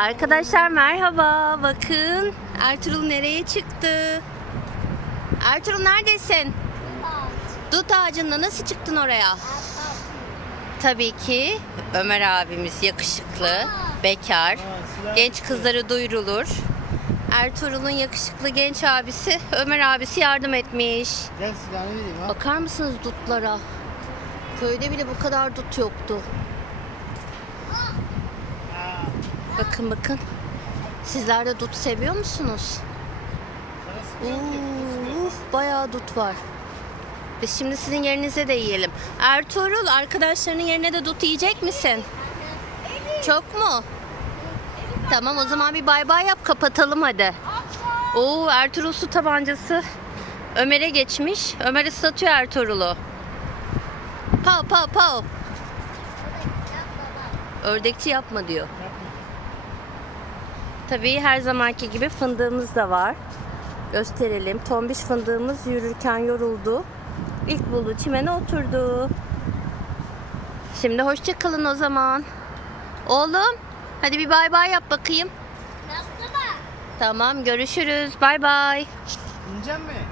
Arkadaşlar merhaba. Bakın Ertuğrul nereye çıktı? Ertuğrul neredesin? Dut ağacında nasıl çıktın oraya? Tabii ki Ömer abimiz yakışıklı, bekar. Genç kızları duyurulur. Ertuğrul'un yakışıklı genç abisi Ömer abisi yardım etmiş. Gel silahını vereyim ha. Bakar mısınız dutlara? Köyde bile bu kadar dut yoktu. Bakın bakın. Sizler de dut seviyor musunuz? Uf, bayağı dut var. Biz şimdi sizin yerinize de yiyelim. Ertuğrul arkadaşlarının yerine de dut yiyecek misin? Çok mu? Tamam o zaman bir bay bay yap kapatalım hadi. Oo Ertuğrul su tabancası Ömer'e geçmiş. Ömer ıslatıyor Ertuğrul'u. Pav pav pav. Ördekçi yapma diyor. Tabii her zamanki gibi fındığımız da var. Gösterelim. Tombiş fındığımız yürürken yoruldu. İlk bulduğu çimene oturdu. Şimdi hoşça kalın o zaman. Oğlum hadi bir bay bay yap bakayım. Tamam görüşürüz. Bay bay. İnecek mi?